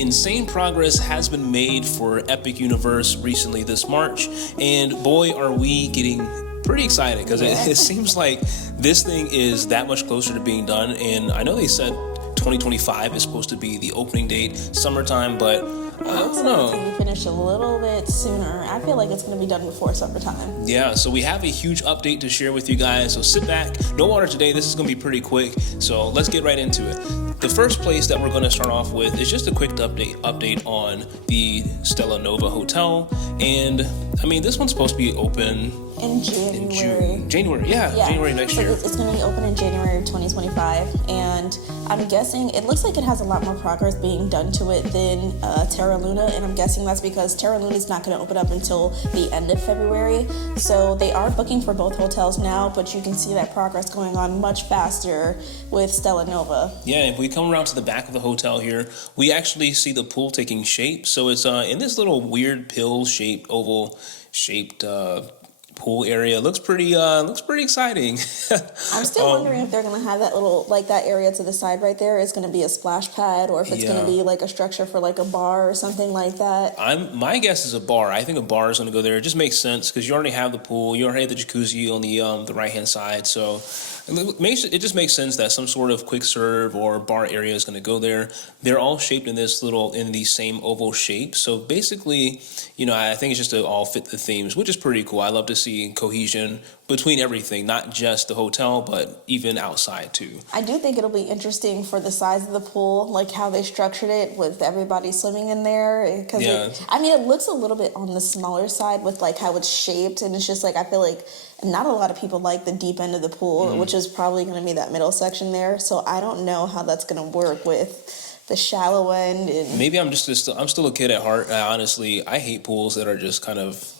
insane progress has been made for Epic Universe recently this March, and boy, are we getting pretty excited because it seems like this thing is that much closer to being done. And I know they said 2025 is supposed to be the opening date, summertime, but I don't know. It's going to be finished a little bit sooner. I feel like it's going to be done before summertime. Yeah, so we have a huge update to share with you guys. So sit back, no water today. This is going to be pretty quick. So let's get right into it. The first place that we're going to start off with is just a quick update on the Stella Nova Hotel. And I mean, this one's supposed to be open in January. January next year. It's going to be open in January of 2025, and I'm guessing it looks like it has a lot more progress being done to it than Terra Luna, and I'm guessing that's because Terra Luna is not going to open up until the end of February. So they are booking for both hotels now, but you can see that progress going on much faster with Stella Nova. Yeah, if we come around to the back of the hotel here, we actually see the pool taking shape. So it's in this little weird pill-shaped, oval-shaped pool area. Looks pretty exciting. I'm still wondering if they're going to have that little, like that area to the side right there is going to be a splash pad, or if it's going to be like a structure for like a bar or something like that. My guess is a bar. I think a bar is going to go there. It just makes sense because you already have the pool, you already have the jacuzzi on the right hand side. So it just makes sense that some sort of quick serve or bar area is going to go there. They're all shaped in the same oval shape. So basically, I think it's just to all fit the themes, which is pretty cool. I love to see cohesion between everything, not just the hotel, but even outside too. I do think it'll be interesting for the size of the pool, like how they structured it with everybody swimming in there. Because it looks a little bit on the smaller side with like how it's shaped, and it's just like I feel like not a lot of people like the deep end of the pool, which is probably going to be that middle section there. So I don't know how that's going to work with the shallow end. And maybe I'm still a kid at heart. Honestly, I hate pools that are just kind of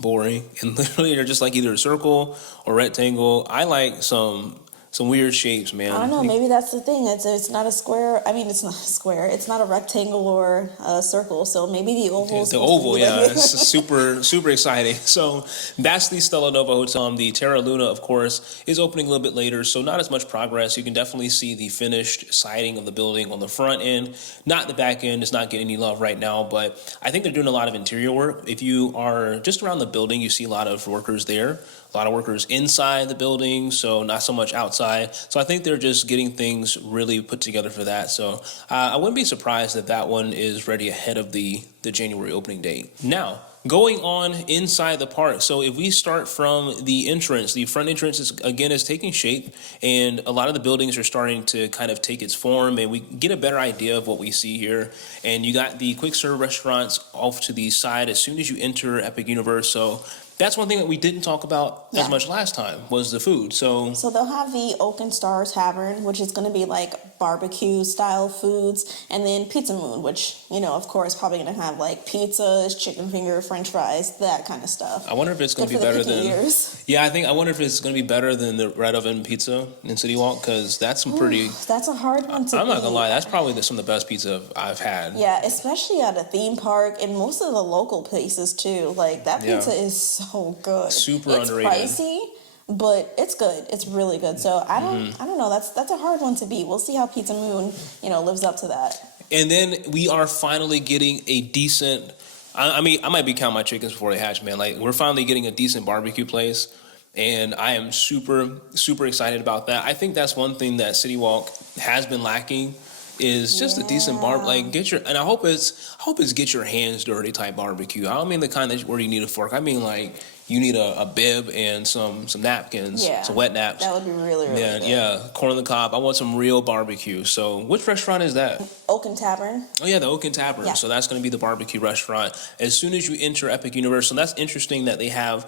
boring and literally they're just like either a circle or rectangle. I like some weird shapes, man. I don't know, maybe that's the thing. It's not a square. I mean, it's not a square. It's not a rectangle or a circle. So maybe the oval. The oval, it's super exciting. So that's the Stella Nova Hotel. The Terra Luna, of course, is opening a little bit later, so not as much progress. You can definitely see the finished siding of the building on the front end. Not the back end. It's not getting any love right now, but I think they're doing a lot of interior work. If you are just around the building, you see a lot of workers there. A lot of workers inside the building, so not so much outside. So I think they're just getting things really put together for that. So I wouldn't be surprised if that one is ready ahead of the January opening date. Now, going on inside the park. So if we start from the entrance, the front entrance is taking shape, and a lot of the buildings are starting to kind of take its form, and we get a better idea of what we see here. And you got the quick serve restaurants off to the side as soon as you enter Epic Universe. So that's one thing that we didn't talk about as much last time was the food. So they'll have the Oak and Star Tavern, which is going to be like barbecue style foods, and then Pizza Moon, which, of course, probably going to have like pizzas, chicken finger, french fries, that kind of stuff. I wonder if it's going to be better than... I wonder if it's going to be better than the Red Oven Pizza in City Walk, because that's that's a hard one to I'm not going to lie, that's probably some of the best pizza I've had. Yeah, especially at a theme park and most of the local places too. Like, that pizza is so good. Super underrated. It's pricey, but it's good. It's really good. So I don't know. That's a hard one to beat. We'll see how Pizza Moon, lives up to that. And then we are finally getting a decent... I might be counting my chickens before they hatch, man. Like, we're finally getting a decent barbecue place, and I am super, super excited about that. I think that's one thing that City Walk has been lacking is just a decent and I hope it's get your hands dirty type barbecue. I don't mean the kind where you need a fork. I mean like you need a bib and some napkins, some wet naps. That would be really good. Yeah, corn on the cob. I want some real barbecue. So which restaurant is that? Oak and Tavern. Oh yeah, the Oak and Tavern. Yeah. So that's going to be the barbecue restaurant as soon as you enter Epic Universe. And that's interesting that they have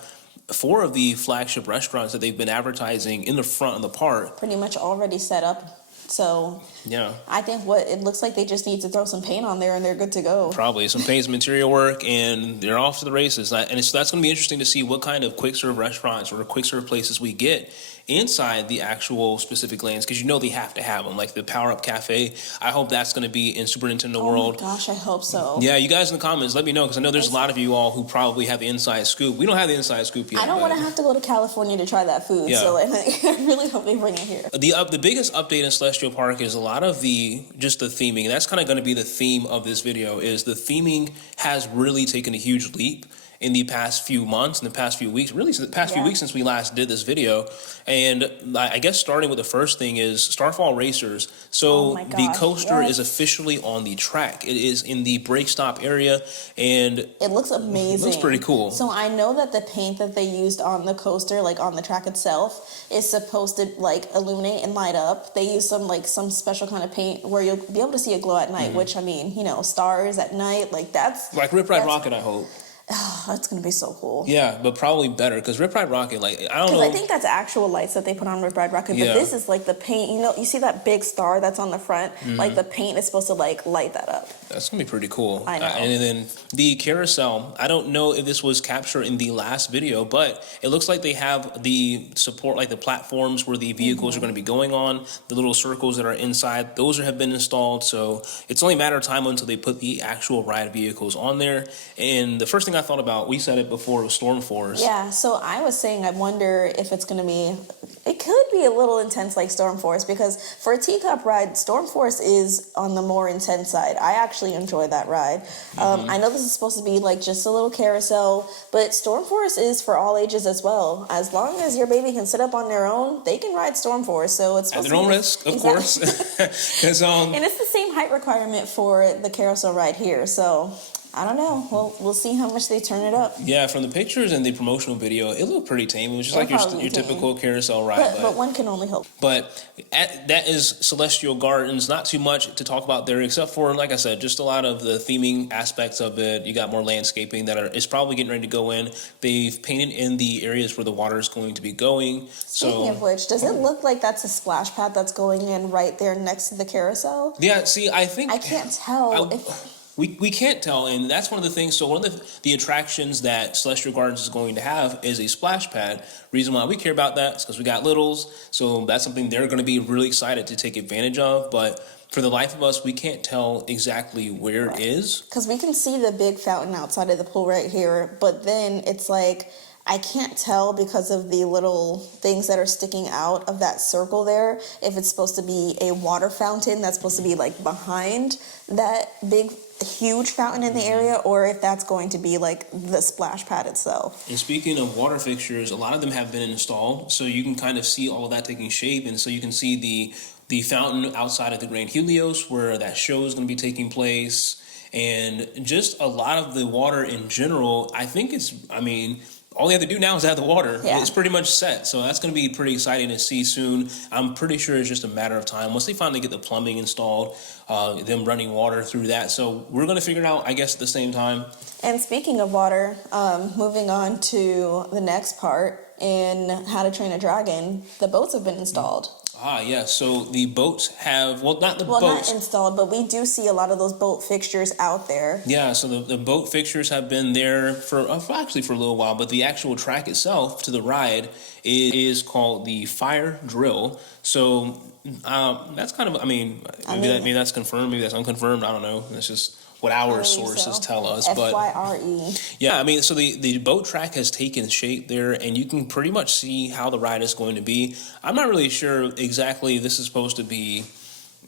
4 of the flagship restaurants that they've been advertising in the front of the park pretty much already set up. So I think it looks like they just need to throw some paint on there and they're good to go. Probably some paint, some interior work, and they're off to the races. And that's going to be interesting to see what kind of quick serve restaurants or quick serve places we get inside the actual specific lanes, because you know they have to have them, like the Power Up Cafe. I hope that's going to be in Super Nintendo World. Oh my gosh, I hope so. Yeah, you guys in the comments, let me know, because I know there's a lot of you all who probably have the inside scoop. We don't have the inside scoop yet. I don't want to have to go to California to try that food, so I really hope they bring it here. The biggest update in Celestial Park is a lot of the theming. That's kind of going to be the theme of this video. Is the theming has really taken a huge leap in the past few months, in the past few weeks, really the past few weeks since we last did this video. And I guess starting with the first thing is Starfall Racers. So the coaster is officially on the track. It is in the brake stop area, and it looks amazing. It looks pretty cool. So I know that the paint that they used on the coaster, like on the track itself, is supposed to like illuminate and light up. They use some special kind of paint where you'll be able to see a glow at night, which, I mean, you know, stars at night, like that's... Like Rip Ride Rocket, I hope. Oh, that's going to be so cool. Yeah, but probably better, because Rip Ride Rocket, like, I don't know. Because I think that's actual lights that they put on Rip Ride Rocket, but this is like the paint. You know, you see that big star that's on the front? Like the paint is supposed to like light that up. That's going to be pretty cool. I know. And then the carousel, I don't know if this was captured in the last video, but it looks like they have the support, like the platforms where the vehicles are going to be going on, the little circles that are inside, those have been installed. So it's only a matter of time until they put the actual ride vehicles on there. And the first thing I thought about, we said it before, was Storm Force. Yeah, so I was saying I wonder if it's going to be, it could be a little intense like Storm Force, because for a teacup ride, Storm Force is on the more intense side. I actually enjoy that ride. I know this is supposed to be like just a little carousel, but Storm Force is for all ages as well. As long as your baby can sit up on their own, they can ride Storm Force. So it's at their own risk, of course. And it's the same height requirement for the carousel ride here. So I don't know. We'll see how much they turn it up. Yeah, from the pictures and the promotional video, it looked pretty tame. It was just like your typical carousel ride. But one can only hope. But that is Celestial Gardens. Not too much to talk about there, except for, like I said, just a lot of the theming aspects of it. You got more landscaping that is probably getting ready to go in. They've painted in the areas where the water is going to be going. Speaking of which, does it look like that's a splash pad that's going in right there next to the carousel? Yeah, see, I can't tell We can't tell, and that's one of the things. So one of the attractions that Celestial Gardens is going to have is a splash pad. Reason why we care about that is because we got littles, so that's something they're going to be really excited to take advantage of. But for the life of us, we can't tell exactly where it is. Because we can see the big fountain outside of the pool right here, but then it's like, I can't tell because of the little things that are sticking out of that circle there, if it's supposed to be a water fountain that's supposed to be like behind that big huge fountain in the area, or if that's going to be like the splash pad itself. And speaking of water fixtures, a lot of them have been installed, so you can kind of see all of that taking shape, and so you can see the fountain outside of the Grand Helios where that show is going to be taking place, and just a lot of the water in general. I think all they have to do now is add the water. Yeah. It's pretty much set. So that's going to be pretty exciting to see soon. I'm pretty sure it's just a matter of time. Once they finally get the plumbing installed, them running water through that. So we're going to figure it out, I guess, at the same time. And speaking of water, moving on to the next part in How to Train a Dragon, the boats have been installed. Yeah. So the boats have, not installed, but we do see a lot of those boat fixtures out there. Yeah. So the boat fixtures have been there for a little while, but the actual track itself to the ride is called the Fire Drill. So that's kind of, maybe that's confirmed, maybe that's unconfirmed. I don't know. That's just what our sources tell us. FYRE. Yeah, so the boat track has taken shape there, and you can pretty much see how the ride is going to be. I'm not really sure exactly if this is supposed to be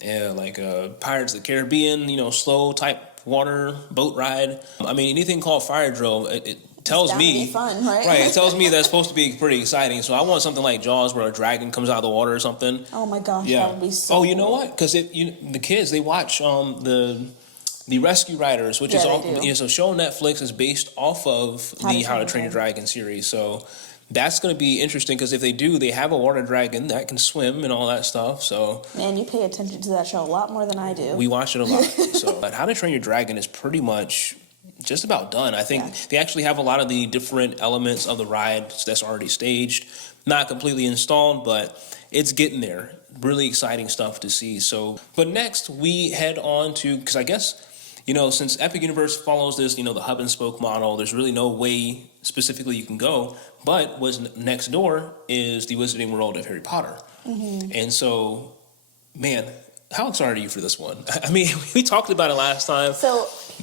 like a Pirates of the Caribbean, slow type water boat ride. Anything called Fire Drill, it tells me fun, right? Right, it tells me that's supposed to be pretty exciting. So I want something like Jaws where a dragon comes out of the water or something. Oh my gosh, that would be so cool. You know what? Because the kids, they watch the Rescue Riders, which is so show on Netflix is based off of the How to Train Your Dragon series. So that's going to be interesting because if they have a water dragon that can swim and all that stuff. So man, you pay attention to that show a lot more than I do. We watch it a lot. But How to Train Your Dragon is pretty much just about done. I think they actually have a lot of the different elements of the ride that's already staged, not completely installed, but it's getting there. Really exciting stuff to see. So, but next we head on to, because I guess since Epic Universe follows this, the hub and spoke model, there's really no way specifically you can go. But what's next door is the Wizarding World of Harry Potter. Mm-hmm. And so, man, how excited are you for this one? I mean, we talked about it last time.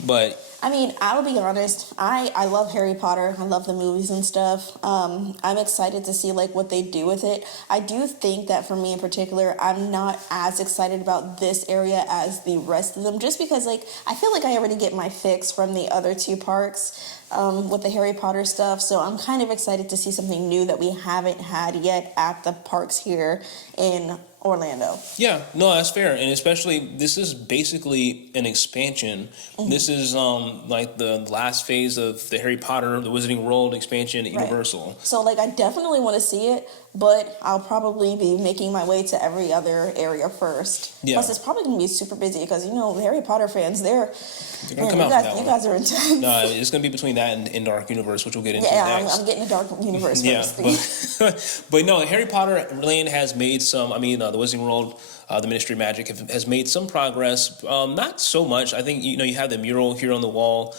But I mean, I'll be honest. I love Harry Potter. I love the movies and stuff. I'm excited to see like what they do with it. I do think that for me in particular, I'm not as excited about this area as the rest of them, just because like I feel like I already get my fix from the other two parks with the Harry Potter stuff. So I'm kind of excited to see something new that we haven't had yet at the parks here in Orlando. Yeah, no, that's fair. And especially, this is basically an expansion. Mm-hmm. This is like the last phase of the Harry Potter, the Wizarding World expansion at Universal. So like I definitely want to see it, but I'll probably be making my way to every other area first. Yeah. Plus, it's probably going to be super busy because, Harry Potter fans, they're going to come out for that one. You guys are intense. No, it's going to be between that and Dark Universe, which we'll get into next. I'm getting to Dark Universe first. But no, Harry Potter Land has made some, the Wizarding World, the Ministry of Magic has made some progress. Not so much. I think, you have the mural here on the wall,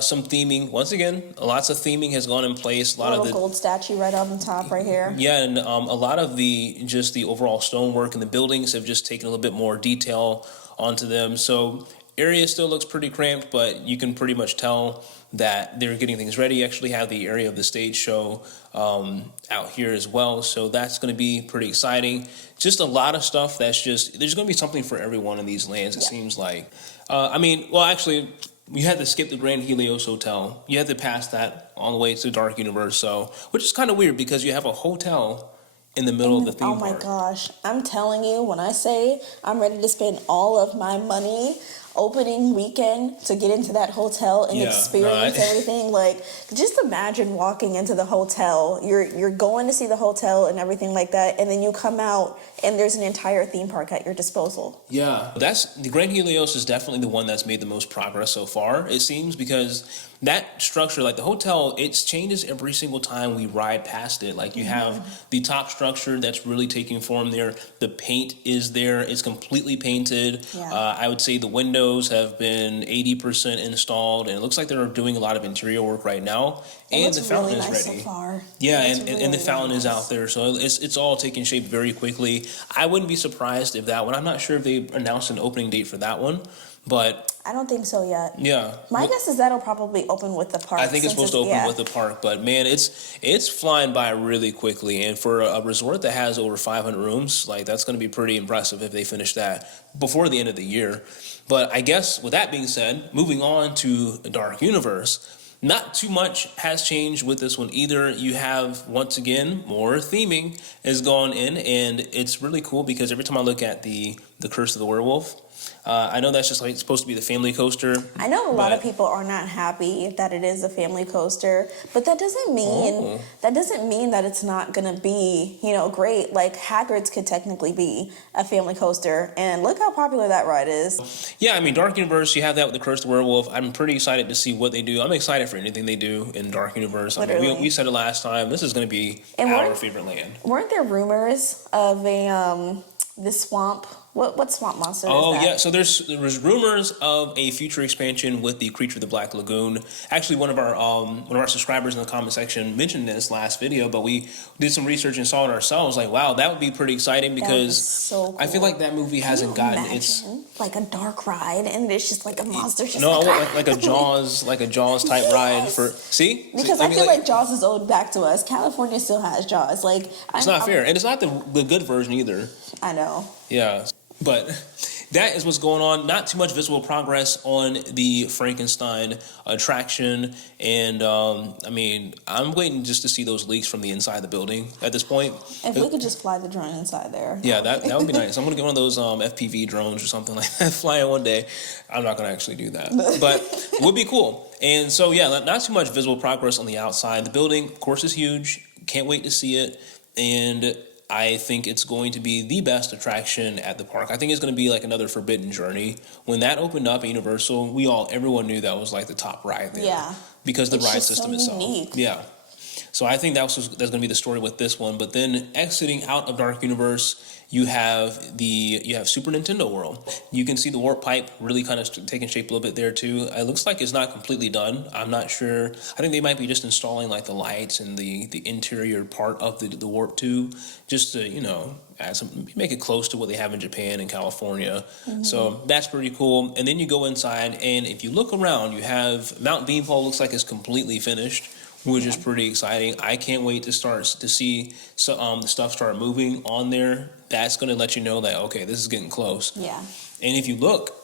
some theming. Once again, lots of theming has gone in place. A lot of the gold statue right on the top right here. Yeah, and a lot of the overall stonework in the buildings have just taken a little bit more detail onto them. So area still looks pretty cramped, but you can pretty much tell that they're getting things ready. You actually have the area of the stage show out here as well. So that's going to be pretty exciting. Just a lot of stuff there's going to be something for everyone in these lands, it seems like. Actually, you had to skip the Grand Helios Hotel. You had to pass that on the way to Dark Universe, which is kind of weird because you have a hotel in the middle of the theme park. Oh my gosh. I'm telling you, when I say I'm ready to spend all of my money opening weekend to get into that hotel and experience everything, like just imagine walking into the hotel. You're going to see the hotel and everything like that, and then you come out and there's an entire theme park at your disposal. Yeah, that's the Grand Helios is definitely the one that's made the most progress so far, it seems, because that structure, like the hotel, it changes every single time we ride past it. Like you have the top structure that's really taking form there. The paint is there. It's completely painted. Yeah. I would say the windows have been 80% installed, and it looks like they're doing a lot of interior work right now. And the fountain is ready. So far. Yeah, and the fountain is out there. So it's all taking shape very quickly. I wouldn't be surprised if that one, I'm not sure if they announced an opening date for that one, but I don't think so yet. Yeah. My guess is that'll probably open with the park. I think it's supposed to open with the park, but man, it's flying by really quickly. And for a resort that has over 500 rooms, like that's going to be pretty impressive if they finish that before the end of the year. But I guess with that being said, moving on to Dark Universe, not too much has changed with this one either. You have, once again, more theming has gone in, and it's really cool because every time I look at the Curse of the Werewolf, I know that's just like it's supposed to be the family coaster. I know a lot of people are not happy that it is a family coaster, but that doesn't mean that it's not gonna be, great. Like Hagrid's could technically be a family coaster, and look how popular that ride is. Yeah, Dark Universe, you have that with the Curse of the Werewolf. I'm pretty excited to see what they do. I'm excited for anything they do in Dark Universe. We said it last time. This is going to be our favorite land. Weren't there rumors of the swamp? What swamp monster is that? Oh, yeah. So there was rumors of a future expansion with the Creature of the Black Lagoon. Actually, one of our subscribers in the comment section mentioned this last video, but we did some research and saw it ourselves. Like, wow, that would be pretty exciting because so cool. I feel like that movie hasn't gotten its like a dark ride, and it's just like a monster. Just no, I want like a Jaws type ride for because I feel like Jaws is owed back to us. California still has Jaws. Like it's not fair, and it's not the good version either. I know. Yeah. But that is what's going on. Not too much visible progress on the Frankenstein attraction. And, I'm waiting just to see those leaks from the inside of the building at this point. If we could just fly the drone inside there. Yeah, that would be nice. I'm going to get one of those FPV drones or something like that, fly it one day. I'm not going to actually do that. But it would be cool. And so, yeah, not too much visible progress on the outside. The building, of course, is huge. Can't wait to see it. And I think it's going to be the best attraction at the park. I think it's going to be like another Forbidden Journey. When that opened up at Universal, everyone knew that was like the top ride there. Yeah. Because the ride system itself. Unique. Yeah. So I think that's going to be the story with this one. But then exiting out of Dark Universe, you have Super Nintendo World. You can see the warp pipe really kind of taking shape a little bit there too. It looks like it's not completely done. I'm not sure. I think they might be just installing like the lights and the interior part of the warp tube, just to make it close to what they have in Japan and California. So that's pretty cool. And then you go inside, and if you look around, you have Mount Beanpole. Looks like it's completely finished, which is pretty exciting. I can't wait to see the stuff start moving on there. That's going to let you know that, okay, this is getting close. Yeah. And if you look,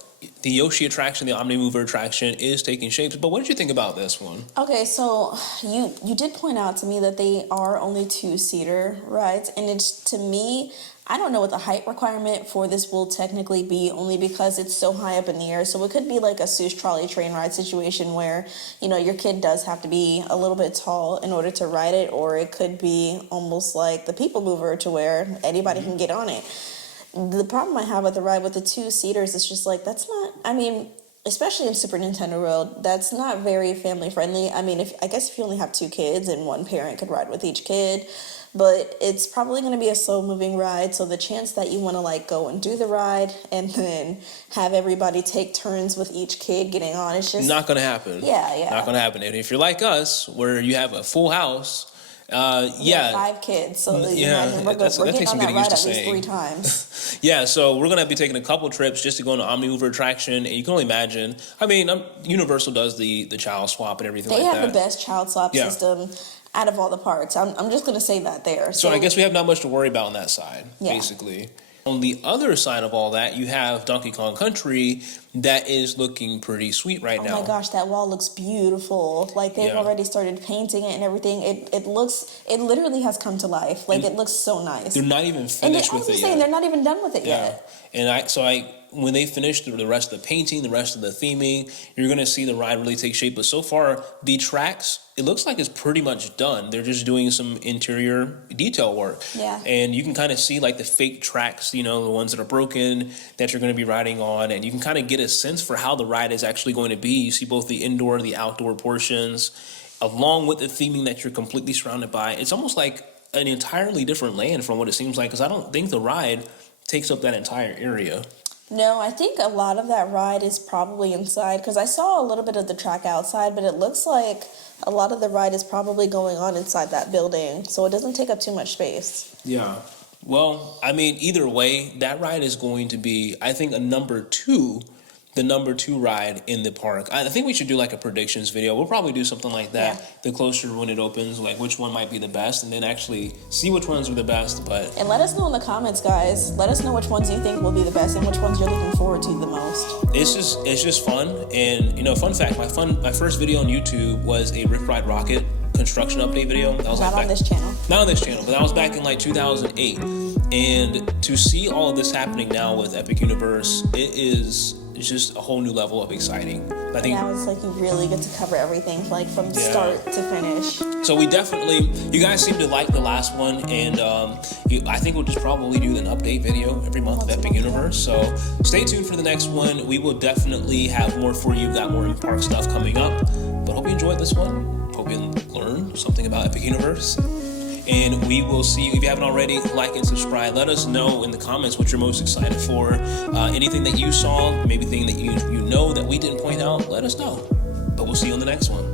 the Yoshi attraction, the Omni Mover attraction, is taking shape. But what did you think about this one? Okay, so you did point out to me that they are only 2-seater rides, and it's, to me, I don't know what the height requirement for this will technically be, only because it's so high up in the air. So it could be like a Seuss trolley train ride situation where, your kid does have to be a little bit tall in order to ride it, or it could be almost like the People Mover to where anybody can get on it. The problem I have with the ride with the 2-seaters is just like, that's not, especially in Super Nintendo World, that's not very family friendly. I guess if you only have 2 kids and one parent could ride with each kid, but it's probably going to be a slow moving ride. So the chance that you want to go and do the ride and then have everybody take turns with each kid getting on, it's just not going to happen. Yeah. Not going to happen. And if you're like us, where you have a full house, 5 kids, so we're getting on that ride at least 3 times. Yeah, so we're gonna be taking a couple trips just to go on the Omni Mover attraction, and you can only imagine. Universal does the child swap and everything. They have the best child swap system out of all the parks. I'm just gonna say that there. So I guess we have not much to worry about on that side, basically. On the other side of all that, you have Donkey Kong Country that is looking pretty sweet right now. Oh my gosh, that wall looks beautiful. They've already started painting it and everything. It literally has come to life. It looks so nice. They're not even finished with it yet. They're not even done with it yet. And when they finish the rest of the painting, the rest of the theming, you're going to see the ride really take shape. But so far, the tracks, it looks like it's pretty much done. They're just doing some interior detail work. Yeah. And you can kind of see the fake tracks, the ones that are broken that you're going to be riding on. And you can kind of get a sense for how the ride is actually going to be. You see both the indoor, the outdoor portions, along with the theming that you're completely surrounded by. It's almost like an entirely different land from what it seems like, because I don't think the ride takes up that entire area. No, I think a lot of that ride is probably inside, because I saw a little bit of the track outside, but it looks like a lot of the ride is probably going on inside that building, so it doesn't take up too much space. Yeah. Well, either way, that ride is going to be, I think, the number 2 ride in the park. I think we should do a predictions video. We'll probably do something like that the closer when it opens, which one might be the best, and then actually see which ones are the best. And let us know in the comments, guys. Let us know which ones you think will be the best and which ones you're looking forward to the most. It's just fun. And fun fact, my first video on YouTube was a Rip Ride Rocket construction update video. That was not on this channel. Not on this channel, but that was back in 2008. And to see all of this happening now with Epic Universe, it's just a whole new level of exciting. I think now it's you really get to cover everything from start to finish. So you guys seem to like the last one, and I think we'll just probably do an update video every month of Epic Universe. So stay tuned for the next one. We will definitely have more for you. Got more in-park stuff coming up. But hope you enjoyed this one. Hope you learned something about Epic Universe. And we will see you. If you haven't already, like and subscribe. Let us know in the comments what you're most excited for. Anything that you saw, maybe thing that you know that we didn't point out, let us know. But we'll see you on the next one.